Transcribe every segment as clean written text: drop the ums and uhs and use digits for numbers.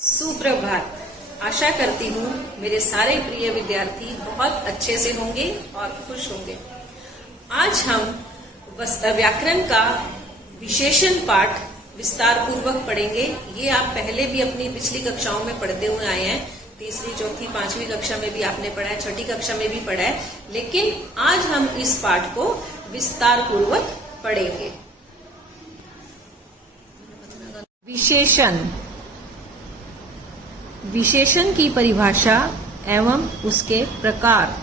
सुप्रभात। आशा करती हूँ मेरे सारे प्रिय विद्यार्थी बहुत अच्छे से होंगे और खुश होंगे। आज हम व्याकरण का विशेषण पाठ विस्तार पूर्वक पढ़ेंगे। ये आप पहले भी अपनी पिछली कक्षाओं में पढ़ते हुए आए हैं। तीसरी, चौथी, पांचवी कक्षा में भी आपने पढ़ा है, छठी कक्षा में भी पढ़ा है, लेकिन आज हम इस पाठ को विस्तार पूर्वक पढ़ेंगे। विशेषण। विशेषण की परिभाषा एवं उसके प्रकार।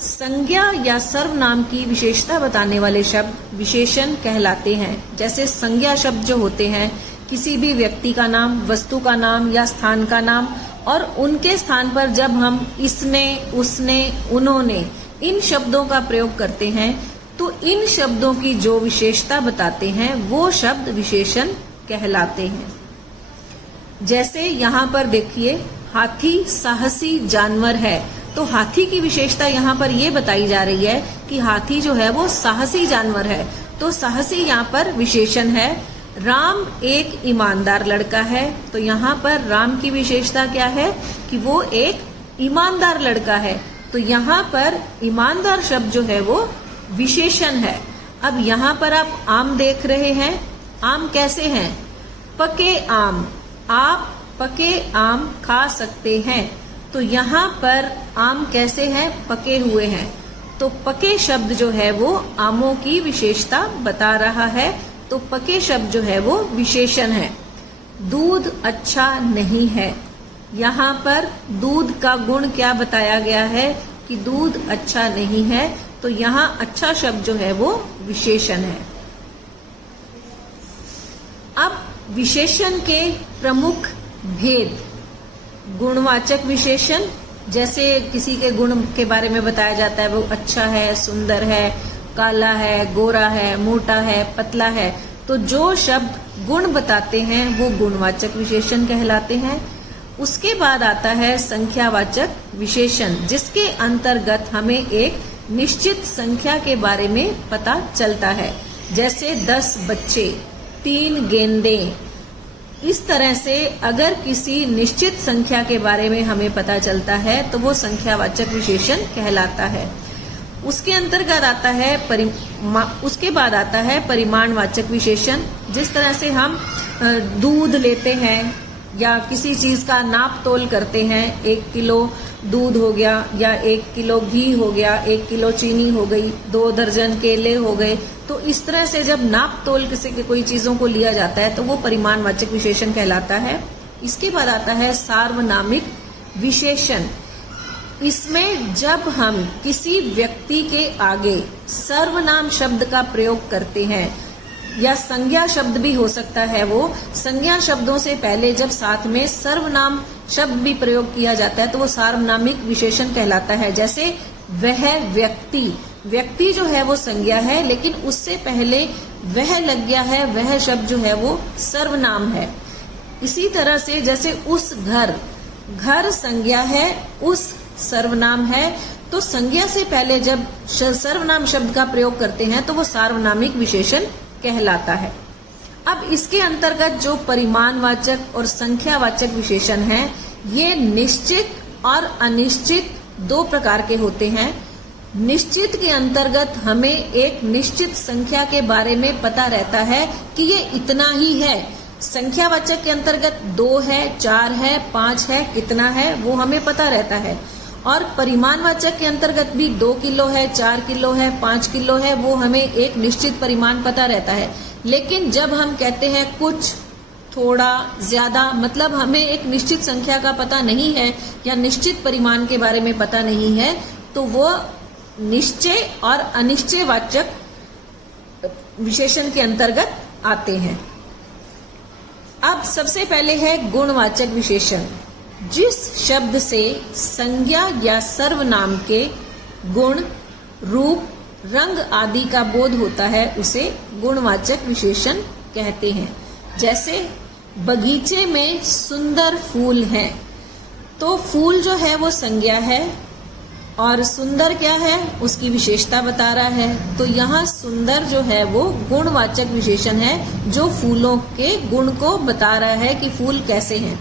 संज्ञा या सर्वनाम की विशेषता बताने वाले शब्द विशेषण कहलाते हैं। जैसे संज्ञा शब्द जो होते हैं, किसी भी व्यक्ति का नाम, वस्तु का नाम या स्थान का नाम, और उनके स्थान पर जब हम इसने, उसने, उन्होंने इन शब्दों का प्रयोग करते हैं तो इन शब्दों की जो विशेषता बताते हैं वो शब्द विशेषण कहलाते हैं। जैसे यहाँ पर देखिए, हाथी साहसी जानवर है, तो हाथी की विशेषता यहाँ पर ये बताई जा रही है कि हाथी जो है वो साहसी जानवर है, तो साहसी यहाँ पर विशेषण है। राम एक ईमानदार लड़का है, तो यहाँ पर राम की विशेषता क्या है कि वो एक ईमानदार लड़का है, तो यहाँ पर ईमानदार शब्द जो है वो विशेषण है। अब यहाँ पर आप आम देख रहे हैं। आम कैसे हैं? पके आम। आप पके आम खा सकते हैं, तो यहाँ पर आम कैसे हैं? पके हुए हैं। तो पके शब्द जो है वो आमों की विशेषता बता रहा है, तो पके शब्द जो है वो विशेषण है। दूध अच्छा नहीं है। यहाँ पर दूध का गुण क्या बताया गया है कि दूध अच्छा नहीं है, तो यहाँ अच्छा शब्द जो है वो विशेषण है। अब विशेषण के प्रमुख भेद। गुणवाचक विशेषण, जैसे किसी के गुण के बारे में बताया जाता है, वो अच्छा है, सुंदर है, काला है, गोरा है, मोटा है, पतला है, तो जो शब्द गुण बताते हैं वो गुणवाचक विशेषण कहलाते हैं। उसके बाद आता है संख्यावाचक विशेषण, जिसके अंतर्गत हमें एक निश्चित संख्या के बारे में पता चलता है। जैसे 10 बच्चे, 3 गेंदें। इस तरह से अगर किसी निश्चित संख्या के बारे में हमें पता चलता है तो वो संख्यावाचक विशेषण कहलाता है। उसके अंतर्गत आता है उसके बाद आता है परिमाणवाचक विशेषण। जिस तरह से हम दूध लेते हैं या किसी चीज का नाप तोल करते हैं, 1 किलो दूध हो गया या 1 किलो घी हो गया, 1 किलो चीनी हो गई, 2 दर्जन केले हो गए, तो इस तरह से जब नाप तोल किसी के कोई चीजों को लिया जाता है तो वो परिमाणवाचक विशेषण कहलाता है। इसके बाद आता है सार्वनामिक विशेषण। इसमें जब हम किसी व्यक्ति के आगे सर्वनाम शब्द का प्रयोग करते हैं, या संज्ञा शब्द भी हो सकता है, वो संज्ञा शब्दों से पहले जब साथ में सर्वनाम शब्द भी प्रयोग किया जाता है तो वो सार्वनामिक विशेषण कहलाता है। जैसे वह व्यक्ति, व्यक्ति जो है वो संज्ञा है, लेकिन उससे पहले वह लग गया है, वह शब्द जो है वो सर्वनाम है। इसी तरह से जैसे उस घर, घर संज्ञा है, उस सर्वनाम है, तो संज्ञा से पहले जब सर्वनाम शब्द का प्रयोग करते हैं तो वो सार्वनामिक विशेषण कहलाता है। अब इसके अंतर्गत जो परिमाणवाचक और संख्यावाचक विशेषण हैं, ये निश्चित और अनिश्चित 2 प्रकार के होते हैं। निश्चित के अंतर्गत हमें एक निश्चित संख्या के बारे में पता रहता है कि ये इतना ही है। संख्यावाचक के अंतर्गत 2 है, 4 है, 5 है, कितना है वो हमें पता रहता है। और परिमाणवाचक के अंतर्गत भी 2 किलो है, 4 किलो है, 5 किलो है, वो हमें एक निश्चित परिमाण पता रहता है। लेकिन जब हम कहते हैं कुछ, थोड़ा, ज्यादा, मतलब हमें एक निश्चित संख्या का पता नहीं है या निश्चित परिमाण के बारे में पता नहीं है, तो वो निश्चय और अनिश्चयवाचक विशेषण के अंतर्गत आते हैं। अब सबसे पहले है गुणवाचक विशेषण। जिस शब्द से संज्ञा या सर्वनाम के गुण, रूप, रंग आदि का बोध होता है उसे गुणवाचक विशेषण कहते हैं। जैसे बगीचे में सुंदर फूल हैं, तो फूल जो है वो संज्ञा है और सुंदर क्या है, उसकी विशेषता बता रहा है। तो यहाँ सुंदर जो है वो गुणवाचक विशेषण है, जो फूलों के गुण को बता रहा है कि फूल कैसे हैं।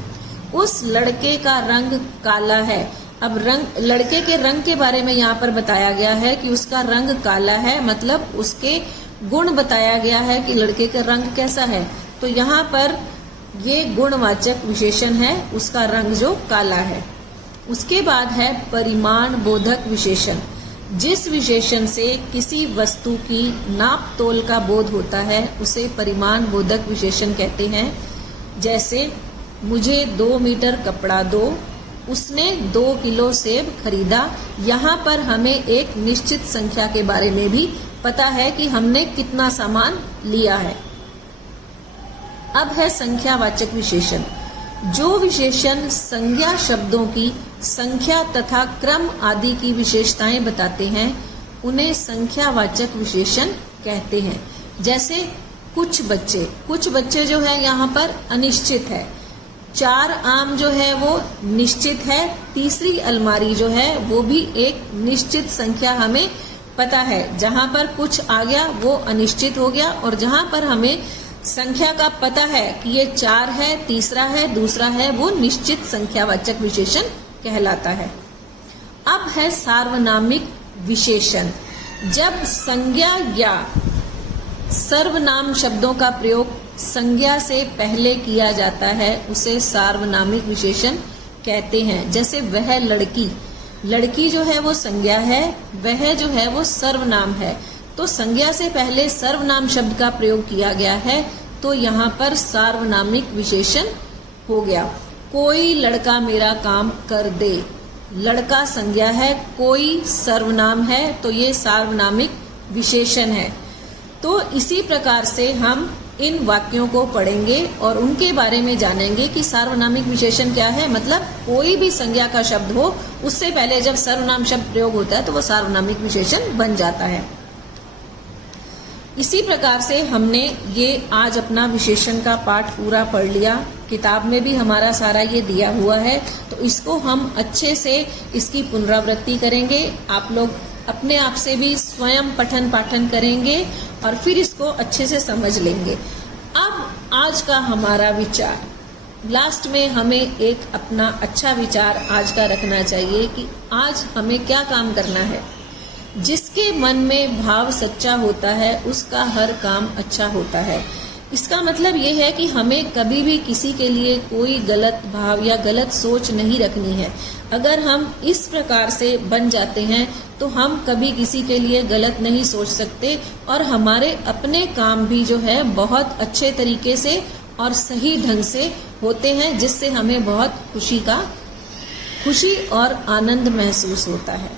उस लड़के का रंग काला है। अब लड़के के रंग के बारे में यहाँ पर बताया गया है कि उसका रंग काला है, मतलब उसके गुण बताया गया है कि लड़के का रंग कैसा है। तो यहाँ पर ये गुणवाचक विशेषण है, उसका रंग जो काला है। उसके बाद है परिमाण बोधक विशेषण। जिस विशेषण से किसी वस्तु की नाप तोल का बोध होता है उसे परिमाण बोधक विशेषण कहते हैं। जैसे मुझे 2 मीटर कपड़ा दो, उसने 2 किलो सेब खरीदा। यहाँ पर हमें एक निश्चित संख्या के बारे में भी पता है कि हमने कितना सामान लिया है। अब है संख्यावाचक विशेषण। जो विशेषण संज्ञा शब्दों की संख्या तथा क्रम आदि की विशेषताएं बताते हैं उन्हें संख्यावाचक विशेषण कहते हैं। जैसे कुछ बच्चे जो है यहाँ पर अनिश्चित है। 4 आम जो है वो निश्चित है। तीसरी अलमारी जो है वो भी एक निश्चित संख्या हमें पता है। जहां पर कुछ आ गया वो अनिश्चित हो गया, और जहां पर हमें संख्या का पता है कि ये 4 है, तीसरा है, दूसरा है, वो निश्चित संख्यावाचक विशेषण कहलाता है। अब है सार्वनामिक विशेषण। जब संज्ञा या सर्वनाम शब्दों का प्रयोग संज्ञा से पहले किया जाता है उसे सार्वनामिक विशेषण कहते हैं। जैसे वह लड़की जो है वो संज्ञा है, वह जो है वो सर्वनाम है। तो संज्ञा से पहले सर्वनाम शब्द का प्रयोग किया गया है, तो यहाँ पर सार्वनामिक विशेषण हो गया। कोई लड़का मेरा काम कर दे। लड़का संज्ञा है, कोई सर्वनाम है, तो ये सार्वनामिक विशेषण है। तो इसी प्रकार से हम इन वाक्यों को पढ़ेंगे और उनके बारे में जानेंगे कि सार्वनामिक विशेषण क्या है। मतलब कोई भी संज्ञा का शब्द हो, उससे पहले जब सर्वनाम शब्द प्रयोग होता है तो वो सार्वनामिक विशेषण बन जाता है। इसी प्रकार से हमने ये आज अपना विशेषण का पाठ पूरा पढ़ लिया। किताब में भी हमारा सारा ये दिया हुआ है, तो इसको हम अच्छे से इसकी पुनरावृत्ति करेंगे। आप लोग अपने आप से भी स्वयं पठन पाठन करेंगे और फिर इसको अच्छे से समझ लेंगे। अब आज का हमारा विचार, लास्ट में हमें एक अपना अच्छा विचार आज का रखना चाहिए कि आज हमें क्या काम करना है। जिसके मन में भाव सच्चा होता है उसका हर काम अच्छा होता है। इसका मतलब ये है कि हमें कभी भी किसी के लिए कोई गलत भाव या गलत सोच नहीं रखनी है। अगर हम इस प्रकार से बन जाते हैं तो हम कभी किसी के लिए गलत नहीं सोच सकते, और हमारे अपने काम भी जो है बहुत अच्छे तरीके से और सही ढंग से होते हैं, जिससे हमें बहुत खुशी और आनंद महसूस होता है।